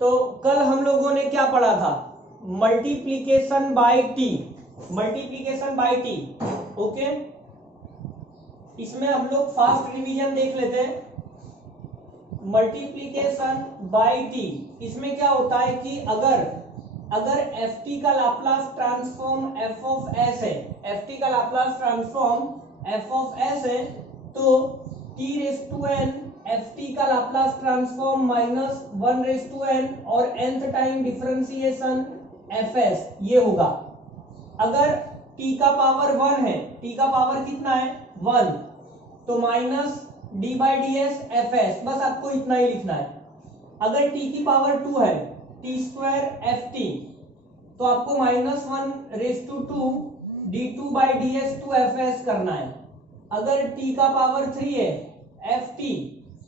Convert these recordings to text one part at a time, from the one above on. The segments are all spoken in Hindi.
तो कल हम लोगों ने क्या पढ़ा था, multiplication bye T, multiplication bye T. Okay, इसमें हम लोग फास्ट रिवीजन देख लेते हैं। मल्टीप्लीकेशन बाय टी, इसमें क्या होता है कि अगर एफ टी का Laplace transform f of s है, एफ टी का Laplace transform f of s है, तो t raise to n f t का Laplace transform minus one raise to n और nth time differentiation f s ये होगा। अगर t का पावर 1 है, t का पावर कितना है 1, तो minus d by d S F S, बस आपको इतना ही लिखना है। अगर t की पावर 2 है, टी स्क्वायर एफ टी, तो आपको minus 1 raise to 2 d two by d s two F S करना है। अगर t का पावर 3 है एफ टी,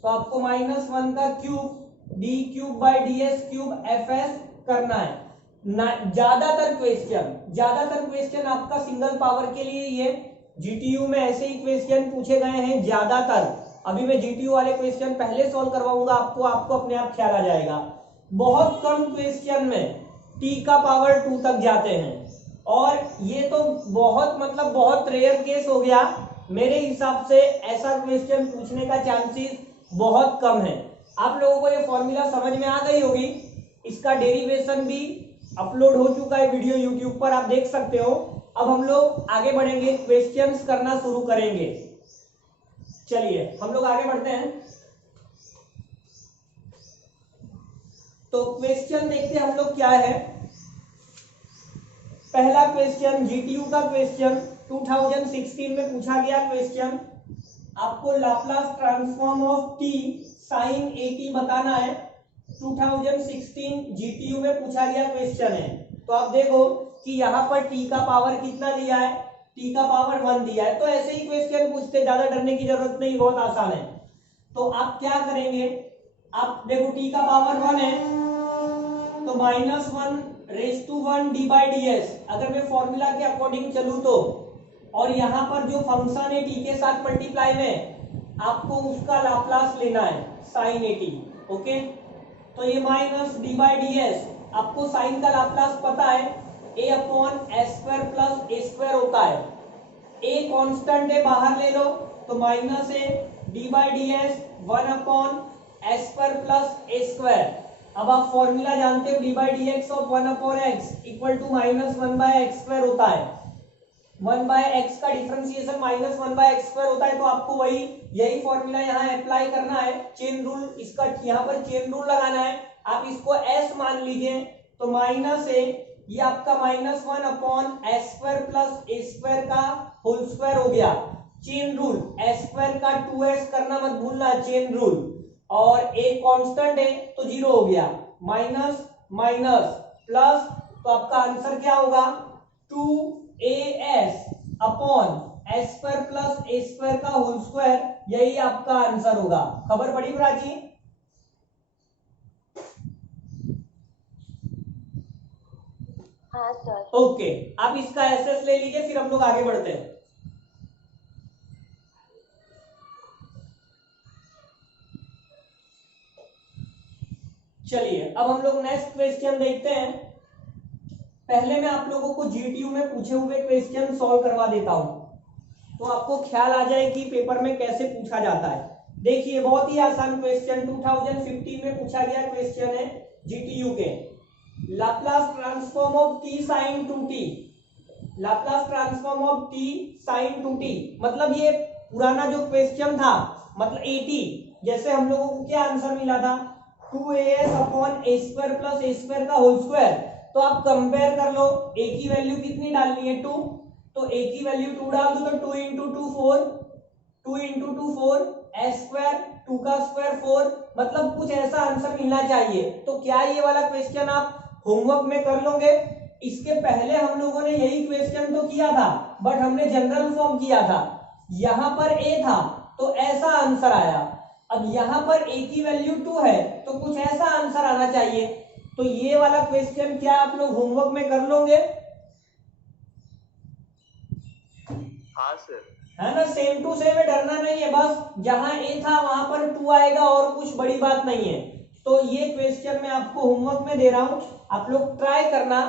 तो आपको माइनस 1 का cube D cube by d S cube F S करना है। ज्यादातर क्वेश्चन आपका सिंगल पावर के लिए ही है। जीटीयू में ऐसे ही क्वेश्चन पूछे गए हैं ज्यादातर। अभी मैं जीटीयू वाले क्वेश्चन पहले सॉल्व करवाऊंगा, आपको अपने आप ख्याल आ जाएगा। बहुत कम क्वेश्चन में टी का पावर 2 तक जाते हैं, और ये तो बहुत रेयर केस हो गया। मेरे हिसाब से ऐसा क्वेश्चन पूछने का चांसेस बहुत कम है। आप लोगों को ये फॉर्मूला समझ में आ गई होगी, इसका डेरिवेशन भी अपलोड हो चुका है वीडियो यूट्यूब पर, आप देख सकते हो। अब हम लोग आगे बढ़ेंगे, क्वेश्चंस करना शुरू करेंगे। चलिए हम लोग आगे बढ़ते हैं। तो क्वेश्चन देखते हैं हम लोग क्या है। पहला क्वेश्चन जीटीयू का क्वेश्चन 2016 में पूछा गया क्वेश्चन, आपको Laplace transform of t sine a t बताना है। 2016 जीटीयू में पूछा गया क्वेश्चन है। तो आप देखो कि यहाँ पर टी का पावर कितना दिया है, टी का पावर 1 दिया है। तो ऐसे ही क्वेश्चन पूछते, ज्यादा डरने की जरूरत नहीं, बहुत आसान है। तो आप क्या करेंगे, आप देखो टी का पावर 1 है, तो minus 1 raise to 1 d by d s, अगर मैं फॉर्मूला के अकॉर्डिंग चलूं तो, और यहाँ पर जो फंक्शन है टी के साथ मल्टीप्लाई में, आपको उसका लाप्लास लेना है साइन ए टी। ओके, तो ये minus d by d s, आपको साइन का लाप्लास पता है, a upon s square plus a square होता है। ए कांस्टेंट है, बाहर ले लो, तो minus a d by d s 1 upon s square plus a square. अब आप फॉर्मूला जानते हो, d by d x of 1 upon x equal to minus 1 by x square होता है। 1 बाय एक्स का differentiation minus 1 by x square होता है। तो आपको यही फॉर्मूला यहाँ अप्लाई करना है, चेन रूल, इसका यहाँ पर चेन रूल लगाना है। आप इसको एस मान लीजिए, तो माइनस ए, ये आपका minus 1 upon s square plus a square का होल स्क्वायर हो गया। चेन रूल, एस स्क्वायर का 2s करना मत भूलना, चेन रूल, और ए कांस्टेंट है तो 0 हो गया, माइनस माइनस प्लस, तो आपका आंसर क्या होगा 2as upon s square plus a square का होल स्क्वायर, यही आपका आंसर होगा। खबर पड़ी प्राची? हाँ सर। ओके, आप इसका एसएस ले लीजिए, फिर हम लोग आगे बढ़ते हैं। चलिए अब हम लोग नेक्स्ट क्वेश्चन देखते हैं। पहले मैं आप लोगों को जीटीयू में पूछे हुए क्वेश्चन सॉल्व करवा देता हूं, तो आपको ख्याल आ जाए कि पेपर में कैसे पूछा जाता है। देखिए बहुत ही आसान क्वेश्चन 2015 में पूछा गया क्वेश्चन है जीटीयू के, Laplace transform of t sine 2t, Laplace transform of t sine 2t, मतलब ये पुराना जो क्वेश्चन था, मतलब 80, जैसे हम लोगों को क्या आंसर मिला था 2as upon A square plus a square का होल स्क्वायर। तो आप कंपेयर कर लो, a की वैल्यू कितनी डालनी है 2, तो a की वैल्यू 2 डाल दो, तो 2 इंटू 2 4, 2 इंटू 2 4, एस स्क्वायर 2 का स्क्वायर 4, मतलब कुछ ऐसा आंसर मिलना चाहिए। तो क्या ये वाला क्वेश्चन आप होमवर्क में कर लोगे? इसके पहले हम लोगों ने यही क्वेश्चन तो किया था, बट हमने जनरल फॉर्म किया था। यहां पर a था तो ऐसा आंसर आया, अब यहां पर a की वैल्यू 2 है तो कुछ ऐसा आंसर आना चाहिए। तो ये वाला क्वेश्चन क्या आप लोग होमवर्क में कर लोगे? हाँ सर। है ना, सेम टू सेम है, डरना नहीं है, बस जहां a था वहां पर 2 आएगा और कुछ बड़ी बात नहीं है। तो ये क्वेश्चन मैं आपको होमवर्क में दे रहा हूं, आप लोग ट्राई करना,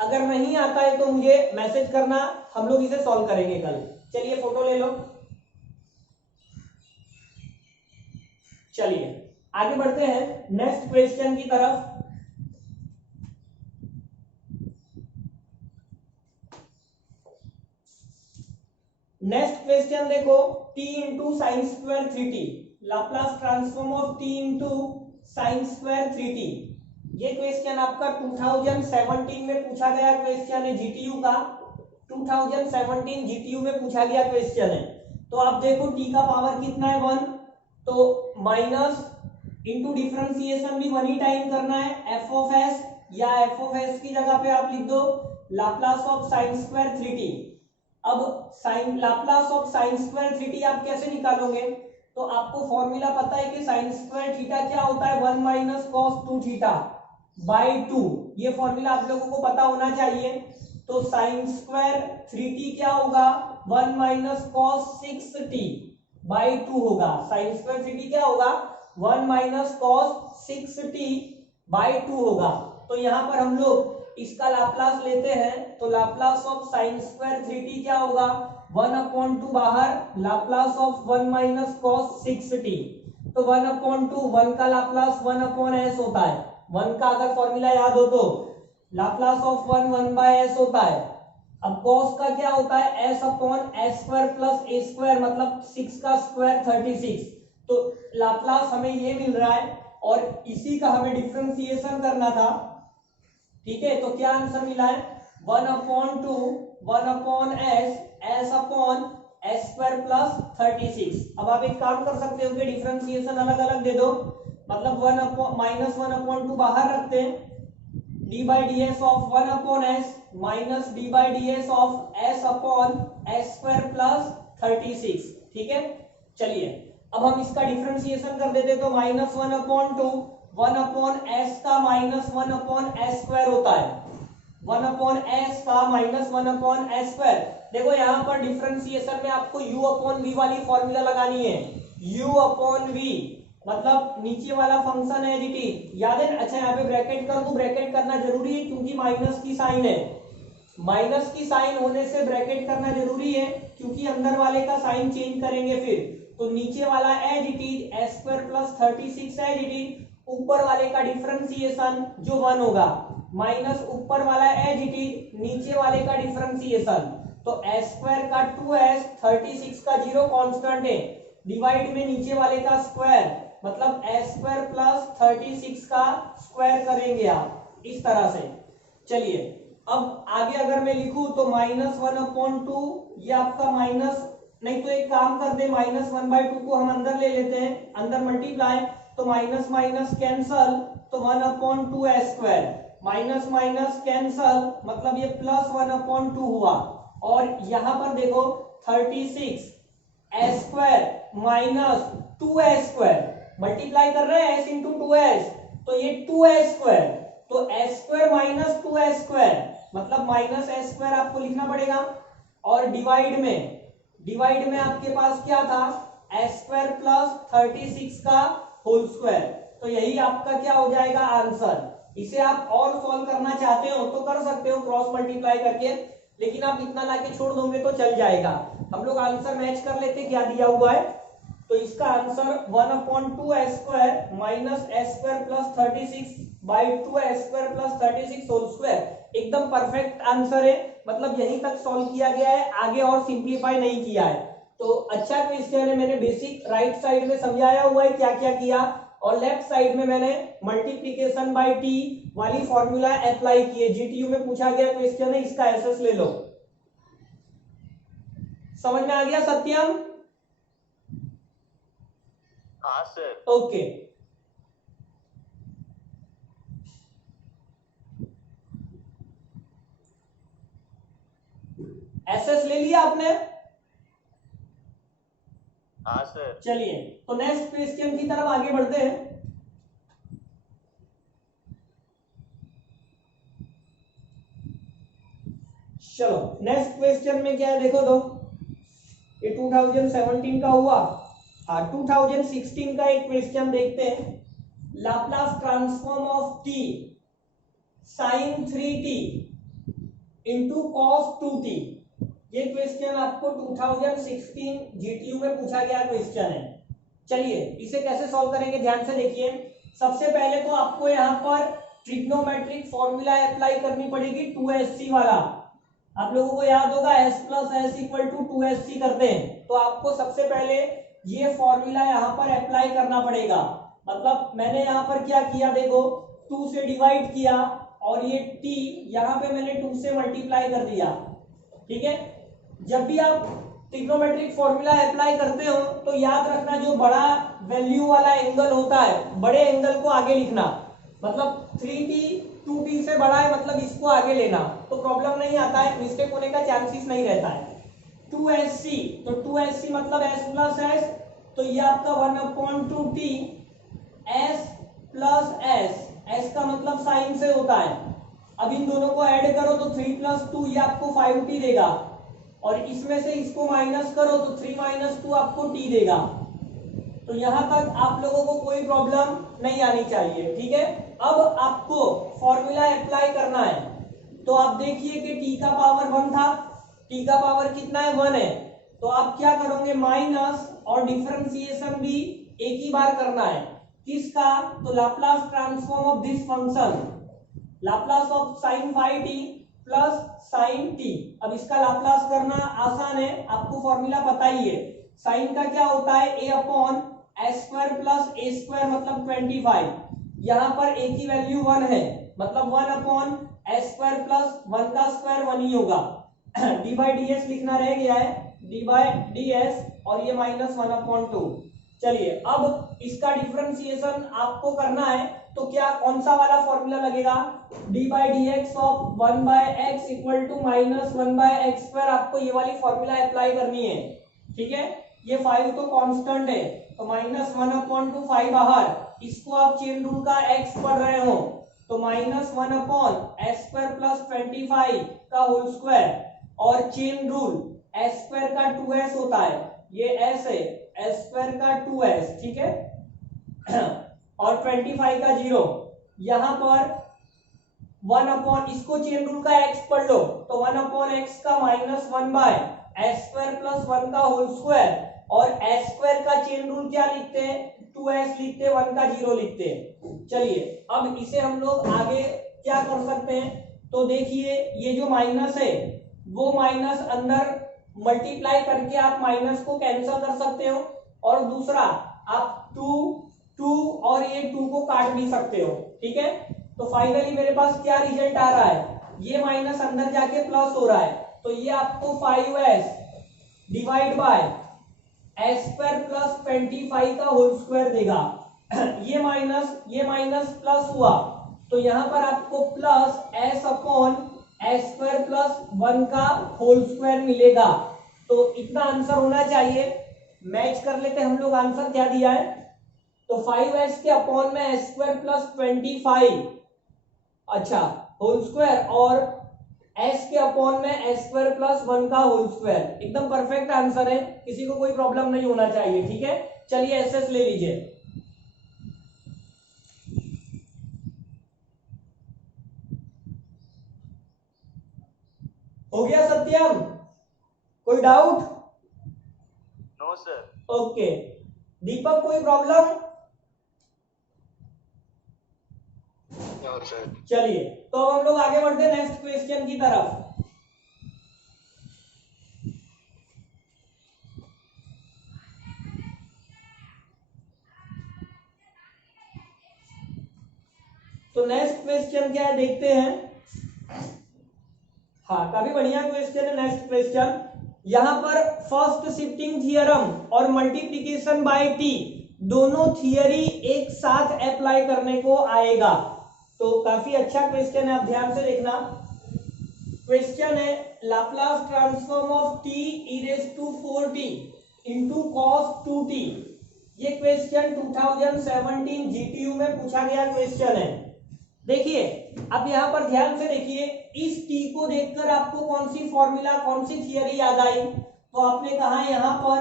अगर नहीं आता है तो मुझे मैसेज करना, हम लोग इसे सॉल्व करेंगे कल। चलिए फोटो ले लो। चलिए आगे बढ़ते हैं नेक्स्ट क्वेश्चन की तरफ। नेक्स्ट क्वेश्चन देखो, t into sine square 3t, Laplace transform of t into sine square 3t। ये क्वेश्चन आपका 2017 में पूछा गया क्वेश्चन है, जीटीयू का 2017 जीटीयू में पूछा गया क्वेश्चन है। तो आप देखो t का पावर कितना है 1, तो माइनस इंटू डिफरेंशिएशन भी 1 ही टाइम करना है, एफ ऑफ एस, या एफ ऑफ एस की जगह पे आप लिख दो Laplace of sine square 3t। अब sine Laplace of sine square 3t आप कैसे निकालोगे, तो आपको फॉर्मूला पता है कि साइन स्क्वायर थीटा क्या होता है, 1 माइनस कॉस 2 थीटा बाई 2, ये फॉर्मूला आप लोगों को पता होना चाहिए। तो साइन स्क्वायर 3t क्या होगा, 1 माइनस कॉस 6t बाई 2 होगा। साइन स्क्वायर 3t क्या होगा, 1 माइनस कॉस 6t बाई 2 होगा। तो यहाँ पर हम लोग इसका लाप्लास लेते हैं, तो Laplace of sine square 3t क्या होगा, 1/2 बाहर, Laplace of 1 minus cos 6t, तो 1/2, 1 का लाप्लास 1/s होता है, 1 का अगर फॉर्मूला याद हो तो लाप्लास ऑफ 1 1/s होता है। अब cos का क्या होता है, s/s² प्लस a² मतलब 6 का स्क्वायर 36, तो लाप्लास हमें ये मिल रहा है और इसी का हमें डिफरेंशिएशन करना था, ठीक है। तो क्या आंसर मिला है, 1/2 1/s s/s² प्लस 36। अब आप एक काम कर सकते हो कि डिफरेंशिएशन अलग अलग दे दो, मतलब 1/2 बाहर रखते हैं, d/ds of 1/s minus d/ds of s/s² plus 36, ठीक है। चलिए अब हम इसका डिफरेंशिएशन कर देते, तो -1/2 1/s का माइनस 1/s² होता है, 1/s का माइनस 1/s²। देखो यहाँ पर डिफरेंशिएशन में आपको u/v वाली फॉर्मूला लगानी है, u/v मतलब नीचे वाला फंक्शन है एज इट इज, याद है। अच्छा यहाँ पे ब्रैकेट कर दूं, ब्रैकेट करना जरूरी है क्योंकि माइनस की साइन है, माइनस की साइन होने से ब्रैकेट करना जरूरी है क्योंकि अंदर वाले का साइन चेंज करेंगे फिर। तो नीचे वाला as it is s² plus 36 as it is, ऊपर वाले का डिफरेंशिएशन जो 1 होगा, माइनस ऊपर वाला एज इट इज नीचे वाले का डिफरेंशिएशन, तो s² का 2s 36 का 0 कांस्टेंट है, डिवाइड में नीचे वाले का स्क्वायर, मतलब s² प्लस 36 का स्क्वायर करेंगे आप इस तरह से। चलिए अब आगे अगर मैं लिखूं तो -1/2, ये आपका माइनस, नहीं तो एक काम कर दे, -1/2 को हम अंदर ले लेते हैं, अंदर मल्टीप्लाई, तो माइनस माइनस कैंसल, तो 1/2s², माइनस माइनस कैंसल, मतलब ये प्लस 1/2 हुआ। और यहां पर देखो 36 s² माइनस 2s², मल्टीप्लाई कर रहे हैं s इंटू 2s, तो ये 2s², तो s² माइनस 2s² मतलब माइनस s² आपको लिखना पड़ेगा, और डिवाइड में आपके पास क्या था, s² प्लस 36 का होल स्क्वायर, तो यही आपका क्या हो जाएगा आंसर। इसे आप और सॉल्व करना चाहते हो तो कर सकते हो क्रॉस मल्टीप्लाई करके, लेकिन आप इतना लाके छोड़ दोगे तो चल जाएगा। हम लोग आंसर मैच कर लेते क्या दिया हुआ है, तो इसका answer 1/2s² minus s² plus 36 by 2s² plus 36 whole square एकदम परफेक्ट आंसर है, मतलब यहीं तक सॉल्व किया गया है, आगे और सिंप्लीफाई नहीं किया है। तो अच्छा क्वेश्चन है, मैंने बेसिक राइट साइड में समझाया हुआ है क्या क्या किया, और लेफ्ट साइड में मैंने मल्टीप्लीकेशन बाय टी वाली फॉर्मूला अप्लाई किए, जीटीयू में पूछा गया क्वेश्चन है, इसका एसएस ले लो। समझ में आ गया सत्यम? हाँ सर। ओके एसएस ले लिया आपने? हाँ सर। चलिए तो नेक्स्ट क्वेश्चन की तरफ आगे बढ़ते हैं। चलो नेक्स्ट क्वेश्चन में क्या है देखो, तो ये 2017 का हुआ, हाँ 2016 का एक क्वेश्चन देखते हैं। Laplace transform of t sine 3t into cos 2t। ये क्वेश्चन आपको 2016 जीटीयू में पूछा गया क्वेश्चन है। चलिए इसे कैसे सॉल्व करेंगे ध्यान से देखिए। सबसे पहले तो आपको यहाँ पर ट्रिग्नोमेट्रिक फॉर्मूला अप्लाई करनी पड़ेगी 2sc वाला। आप लोगों को याद होगा s plus s equal to 2sc करते हैं, तो आपको सबसे पहले ये फॉर्मूला यहाँ पर अप्लाई करना पड़ेगा। मतलब मैंने यहाँ पर क्या किया, देखो 2 से डिवाइड किया और ये t यहाँ पे मैंने 2 से मल्टीप्लाई कर दिया। ठीक है, जब भी आप ट्रिग्नोमेट्रिक फॉर्मूला अप्लाई करते हो तो याद रखना जो बड़ा वैल्यू वाला एंगल होता है, बड़े एंगल को आगे लिखना। मतलब 3t 2t से बड़ा है, मतलब इसको आगे लेना, तो प्रॉब्लम नहीं आता है, मिस्टेक होने का चांसेस नहीं रहता है। 2sc, तो 2sc मतलब s प्लस एस, तो ये आपका 1/2t s प्लस s का मतलब साइन से होता है। अब इन दोनों को ऐड करो तो 3 प्लस 2 ये आपको 5t देगा, और इसमें से इसको माइनस करो तो 3 माइनस 2 आपको t देगा। तो यहां तक आप लोगों को कोई प्रॉब्लम नहीं आनी चाहिए। ठीक है, अब आपको फॉर्मूला अप्लाई करना है। तो आप देखिए कि t का पावर 1 था, t का पावर कितना है, 1 है। तो आप क्या करोगे, माइनस और डिफरेंशिएशन भी एक ही बार करना है। किसका, तो Laplace transform of this function, Laplace of sign 5t plus sign t। अब इसका लाप्लास करना आसान है, आपको फॉर्मूला पता ही है। साइन का क्या होता है, a upon s square plus a square मतलब 25। यहाँ पर a की वैल्यू 1 है, मतलब 1 अपॉन s स्क्वायर प्लस 1 का स्क्वायर 1 ही होगा। d बाई डी एस लिखना रह गया है, d बाई डी एस, और ये माइनस 1/2। चलिए अब इसका डिफरेंशिएशन आपको करना है, तो क्या कौन सा वाला फॉर्मूला लगेगा, d by d x of 1 by x equal to minus 1 by x square. आपको ये वाली फॉर्मूला अप्लाई करनी है। ठीक है, ये 5 तो कांस्टेंट है, तो माइनस 1/2 5 बाहर, इसको आप चेन रूल का x पढ़ रहे हो, तो minus 1 upon s square plus 25 का होल स्क्वायर, और चेन रूल एस स्क्वायर का 2s होता है, ये s है, एस स्क्वायर का 2s। ठीक है, और 25 का 0, यहां पर 1 अपॉन, इसको चेन रूल का x पढ़ लो, तो 1 अपॉन x का minus 1 by S square plus 1 का होल स्क्वायर, और एस स्क्वायर का चेन रूल क्या लिखते हैं, 2s लिखते हैं, 1 का 0 लिखते हैं। चलिए अब इसे हम लोग आगे क्या कर सकते हैं, तो देखिए ये जो माइनस है वो माइनस अंदर मल्टीप्लाई करके आप माइनस को कैंसिल कर सकते हो, और दूसरा आप 2 और ये 2 को काट भी सकते हो। ठीक है, तो फाइनली मेरे पास क्या रिजल्ट आ रहा है, ये माइनस अंदर जाके प्लस हो रहा है, तो ये आपको 5s divide by S square plus 25 का होल स्क्वायर देगा। ये माइनस प्लस हुआ, तो यहां पर आपको plus s upon s square plus 1 का होल स्क्वायर मिलेगा। तो इतना आंसर होना चाहिए। मैच कर लेते हम लोग, आंसर क्या दिया है, तो 5s के अपॉन में एस स्क्वायर प्लस 25, अच्छा होल स्क्वायर, और s के अपॉन में एस स्क्वायर प्लस 1 का होल स्क्वायर। एकदम परफेक्ट आंसर है, किसी को कोई प्रॉब्लम नहीं होना चाहिए। ठीक है, चलिए एसएस ले लीजिए। हो गया सत्यम, कोई doubt? No sir. Okay, Deepak कोई प्रॉब्लम? No sir. चलिए तो अब हम लोग आगे बढ़ते हैं नेक्स्ट क्वेश्चन की तरफ। तो नेक्स्ट क्वेश्चन क्या है देखते हैं। हाँ, काफी बढ़िया क्वेश्चन है नेक्स्ट क्वेश्चन। यहां पर फर्स्ट शिफ्टिंग थियरम और मल्टीप्लिकेशन बाय टी दोनों थियरी एक साथ अप्लाई करने को आएगा। तो काफी अच्छा क्वेश्चन है, आप ध्यान से देखना। क्वेश्चन है Laplace transform of t e raise to 4t into cos 2t। ये क्वेश्चन 2017 जीटीयू में पूछा गया क्वेश्चन है। देखिए अब यहां पर ध्यान से देखिए, इस t को देखकर आपको कौन सी फॉर्मूला, कौन सी थियरी याद आई, तो आपने कहा यहां पर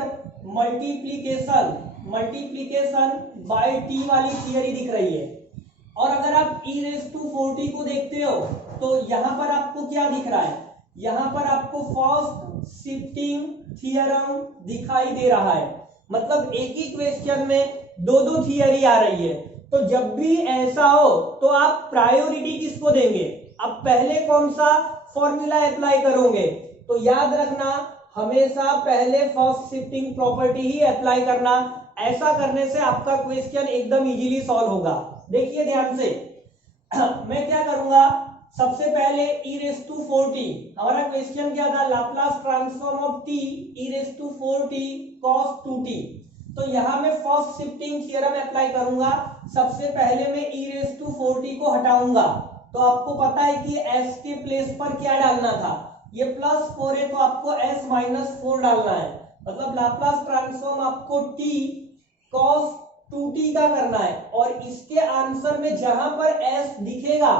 मल्टीप्लिकेशन बाय टी वाली थियरी दिख रही है। और अगर आप e रेस टू 4t को देखते हो तो यहां पर आपको क्या दिख रहा है, यहां पर आपको फर्स्ट शिफ्टिंग थियरम दिखाई दे रहा है। मतलब एक ही क्वेश्चन में दो दो थियरी आ रही है। तो जब भी ऐसा हो तो आप प्रायोरिटी किसको देंगे, आप पहले कौन सा फॉर्मूला अप्लाई करोगे? तो याद रखना हमेशा पहले फर्स्ट शिफ्टिंग प्रॉपर्टी ही अप्लाई करना। ऐसा करने से आपका क्वेश्चन एकदम इजीली सॉल्व होगा। देखिए ध्यान से मैं क्या करूंगा, सबसे पहले e रेस टू 4t, हमारा क्वेश्चन क्या था, Laplace transform of t e raise to 4t cos 2t। तो यहां मैं फर्स्ट शिफ्टिंग थ्योरम अप्लाई करूंगा। सबसे पहले मैं e रेस टू 4t को हटाऊंगा। तो आपको पता है कि s के प्लेस पर क्या डालना था, ये +4 है तो आपको s -4 डालना है। मतलब लाप्लास ट्रांसफॉर्म आपको t cos 2t का करना है और इसके आंसर में जहां पर s दिखेगा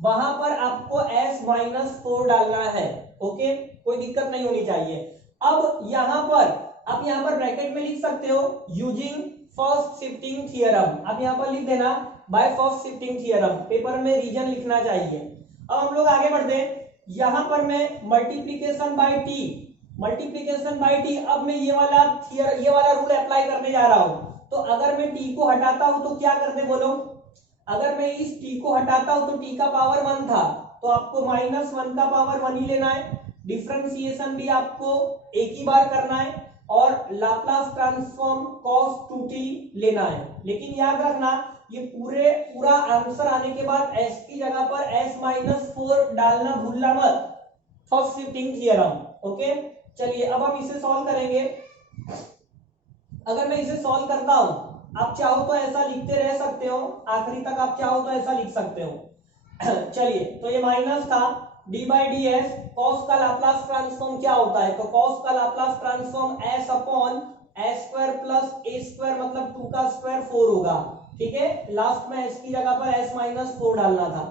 वहां पर आपको s -4 डालना है। ओके, कोई दिक्कत नहीं होनी चाहिए। अब यहां पर आप यहां पर ब्रैकेट में लिख सकते हो यूजिंग फर्स्ट शिफ्टिंग थ्योरम। आप यहां पर लिख देना by first shifting theorem, paper में रीजन लिखना चाहिए। अब हम लोग आगे बढ़ते हैं। यहां पर मैं multiplication bye T, multiplication bye T, अब मैं ये वाला रूल अप्लाई करने जा रहा हूं। तो अगर मैं टी को हटाता हूं तो क्या करते बोलो, अगर मैं इस टी को हटाता हूं तो टी का पावर 1 था तो आपको -1 का पावर 1 ही लेना है। डिफरेंशिएशन भी आपको एक ही बार करना है और लाप्लास ट्रांसफॉर्म cos 2t लेना है। लेकिन याद रखना ये पूरा आंसर आने के बाद s की जगह पर s -4 डालना भूलना मत, फर्स्ट शिफ्टिंग थ्योरम। ओके, चलिए अब हम इसे सॉल्व करेंगे। अगर मैं इसे सॉल्व करता हूं, आप चाहो तो ऐसा लिखते रह सकते हो, आखिरी तक आप चाहो तो ऐसा लिख सकते हो। चलिए, तो ये माइनस था d by d S, cos का लाप्लास ट्रांसफॉर्म क्या होता है, तो कॉस का Laplace transform s upon s square plus a square मतलब 2 का स्क्वायर 4 होगा। ठीक है, लास्ट में s की जगह पर s -4 डालना था।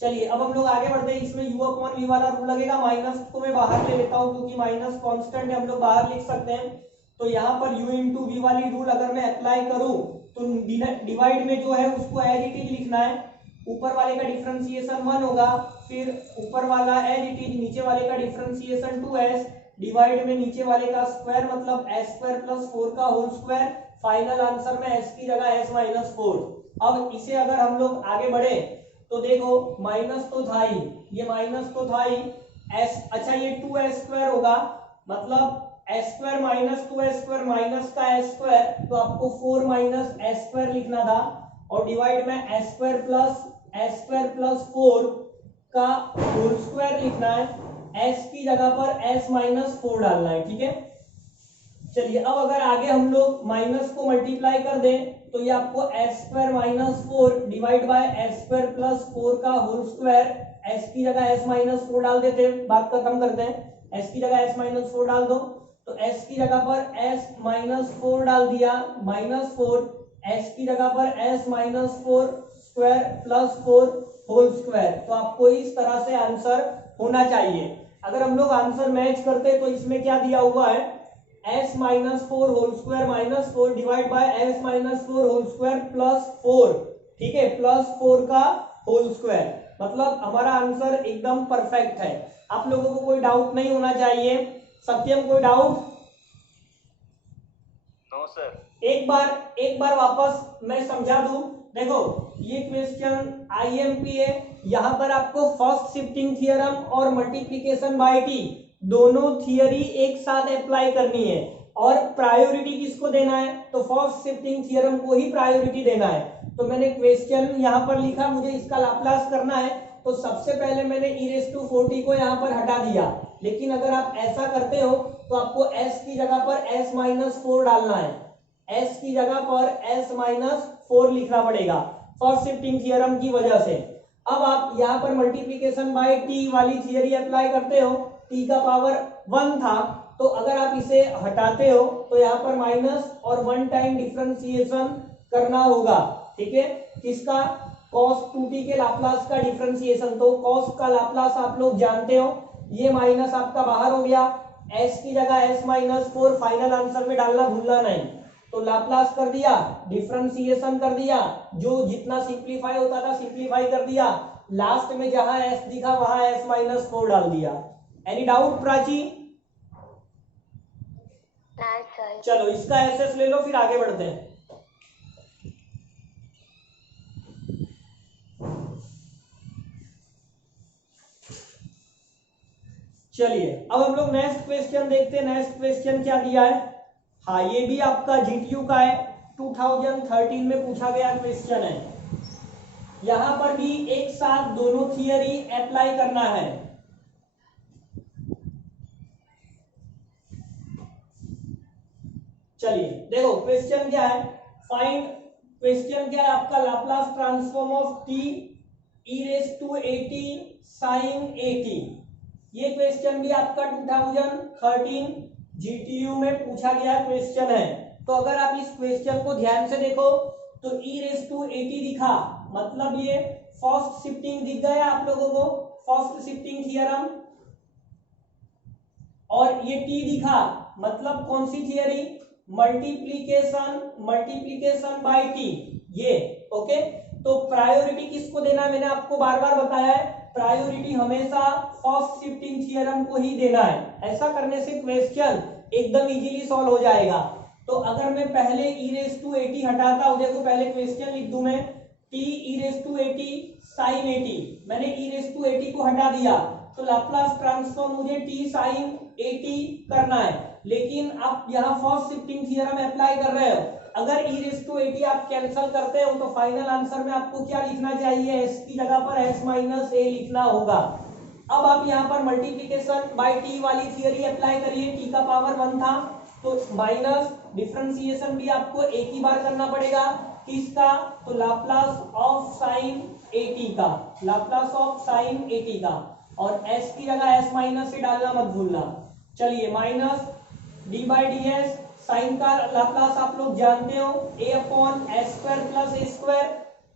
चलिए अब हम लोग आगे बढ़ते हैं। इसमें u अपॉन v वाला रूल लगेगा, माइनस को मैं बाहर ले लेता हूं क्योंकि माइनस कांस्टेंट है, हम लोग बाहर लिख सकते हैं। तो यहाँ पर u इंटू वी वाली रूल अगर मैं अप्लाई करूं तो डिवाइड में जो है उसको एज इट इज लिखना है। ऊपर वाले का डिफरेंशिएशन 1 होगा, फिर ऊपर वाला एज इट इज, नीचे वाले का डिफरेंशिएशन 2s, डिवाइड में नीचे वाले का स्क्वायर मतलब s स्क्वायर प्लस 4 का होल स्क्वायर। फाइनल आंसर में s की जगह s -4। अब इसे अगर हम लोग आगे बढ़े तो देखो माइनस तो था ही, ये माइनस तो था ही, s अच्छा ये 2s स्क्वायर होगा, मतलब s square minus 2s square minus का s स्क्वायर, तो आपको 4 माइनस s स्क्वायर लिखना था और डिवाइड में s स्क्वायर प्लस 4 का होल स्क्वायर लिखना है। s की जगह पर s -4 डालना है। ठीक है, चलिए अब अगर आगे हम लोग माइनस को मल्टीप्लाई कर दें तो ये आपको s square -4 divide by s square plus 4 का होल स्क्वायर, s की जगह s -4 डाल देते हैं, बात खत्म करते हैं। s की जगह s -4 डाल दो, तो s की जगह पर s -4 डाल दिया, -4, s की जगह पर s -4 square plus 4 whole square. तो आपको इस तरह से आंसर होना चाहिए। अगर हम लोग आंसर मैच करते तो इसमें क्या दिया हुआ है, s -4 whole square -4 divide by s -4 whole square plus 4। ठीक है, प्लस 4 का होल स्क्वायर, मतलब हमारा आंसर एकदम परफेक्ट है। आप लोगों को कोई डाउट नहीं होना चाहिए। सत्यम कोई डाउट? No sir. एक बार वापस मैं समझा दूं। देखो ये क्वेश्चन आईएमपी है, यहां पर आपको फर्स्ट शिफ्टिंग थ्योरम और मल्टीप्लिकेशन बाय टी दोनों थियरी एक साथ अप्लाई करनी है और प्रायोरिटी किसको देना है, तो फर्स्ट शिफ्टिंग थ्योरम को ही प्रायोरिटी देना है। तो मैंने क्वेश्चन यहां पर लिखा, मुझे इसका लाप्लास करना है, तो सबसे पहले मैंने e रेस टू 4t को यहां पर हटा दिया। लेकिन अगर आप ऐसा करते हो तो आपको s की जगह पर s -4 डालना है, s की जगह पर s -4 लिखना पड़ेगा फर्स्ट शिफ्टिंग थ्योरम की वजह से। अब आप यहाँ पर मल्टीप्लिकेशन बाय t वाली थियरी अप्लाई करते हो, t का पावर 1 था, तो अगर आप इसे हटाते हो तो यहाँ पर माइनस और 1 टाइम डिफरेंशिएशन करना होगा। ठीक है, किसका, cos 2t के लाप्लास का डिफरेंशिएशन। तो cos का लाप्लास आप लोग जानते हो, ये माइनस आपका बाहर हो गया, s की जगह s -4 फाइनल आंसर में डालना भूलना नहीं। तो लाप्लास कर दिया, डिफरेंशिएशन कर दिया, जो जितना सिंप्लीफाई होता था सिंप्लीफाई कर दिया, लास्ट में जहां s दिखा वहां s-4 डाल दिया। Any doubt Prachi? चलो इसका एसएस ले लो, फिर आगे बढ़ते हैं। चलिए अब हम लोग नेक्स्ट क्वेश्चन देखते हैं। नेक्स्ट क्वेश्चन क्या दिया है? हाँ, ये भी आपका जीटीयू का है, 2013 में पूछा गया क्वेश्चन है। यहां पर भी एक साथ दोनों थियरी अप्लाई करना है। चलिए देखो क्वेश्चन क्या है, फाइंड, क्वेश्चन क्या है आपका, Laplace transform of T e⁻⁸ sin at। ये क्वेश्चन भी आपका 2013 जीटीयू में पूछा गया क्वेश्चन है। तो अगर आप इस क्वेश्चन को ध्यान से देखो तो e⁻⁸ दिखा, मतलब ये फर्स्ट शिफ्टिंग दिख गया आप लोगों को, फर्स्ट शिफ्टिंग थ्योरम, और ये t दिखा, मतलब कौन सी थियरी, मल्टीप्लीकेशन बाय टी, ये ओके। तो प्रायोरिटी किसको देना, मैंने आपको बार बार बताया है, प्रायोरिटी हमेशा फर्स्ट शिफ्टिंग थ्योरम को ही देना है। ऐसा करने से क्वेश्चन एकदम इजीली सॉल्व हो जाएगा। तो अगर मैं पहले e⁻⁸ हटाता हूं, देखो पहले क्वेश्चन लिख दूं मैं, t e⁻⁸ sin at, मैंने e⁻⁸ को हटा दिया, तो लाप्लास ट्रांसफॉर्म मुझे t sin at करना है। लेकिन आप यहाँ फर्स्ट शिफ्टिंग थ्योरम अप्लाई कर रहे हो, अगर e⁻⁸ आप कैंसिल करते हो तो फाइनल आंसर में आपको क्या लिखना चाहिए, s की जगह पर s-a लिखना होगा। अब आप यहाँ पर मल्टीप्लिकेशन बाय t वाली थियरी अप्लाई करिए, t का पावर 1 था तो माइनस डिफरेंशिएशन भी आपको एक ही बार करना पड़ेगा, किसका, तो लाप्लास ऑफ साइन at का, लाप्लास ऑफ साइन at का, और s की जगह s-a डालना मत भूलना। चलिए माइनस d/ds, साइन का लाप्लास आप लोग जानते हो, a/s² + a²,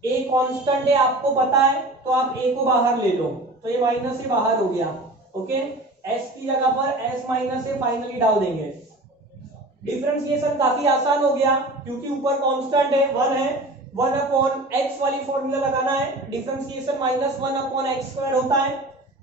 a कांस्टेंट है आपको पता है, तो आप a को बाहर ले लो, तो ये माइनस से बाहर हो गया, ओके। s की जगह पर s-a फाइनली डाल देंगे। डिफरेंशिएशन काफी आसान हो गया, क्योंकि ऊपर कांस्टेंट है, 1 है, 1/x वाली फॉर्मूला लगाना है, डिफरेंशिएशन -1/x² होता है,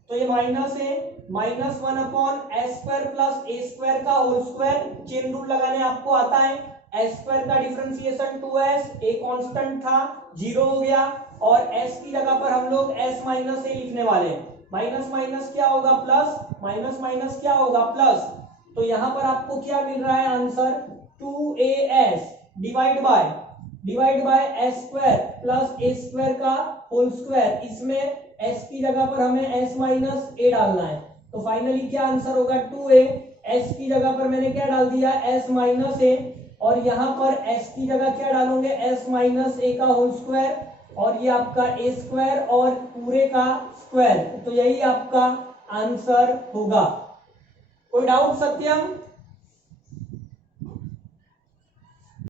तो ये माइनस है, -1/s² + a² का होल स्क्वायर, चेन रूल लगाने आपको आता है, s² का डिफरेंशिएशन 2s, a कांस्टेंट था 0 हो गया, और s की जगह पर हम लोग s-a लिखने वाले हैं, माइनस माइनस क्या होगा प्लस, माइनस माइनस क्या होगा प्लस, तो यहां पर आपको क्या मिल रहा है answer, 2as divide by s² + a² का होल स्क्वायर, इसमें s की जगह पर हमें s-a डालना है, तो फाइनली क्या आंसर होगा 2a, s की जगह पर मैंने क्या डाल दिया s-a, और यहाँ पर s की जगह क्या डालोगे s-a का होल स्क्वायर, और ये आपका a² और पूरे का स्क्वायर, तो यही आपका आंसर होगा। कोई डाउट सत्यम?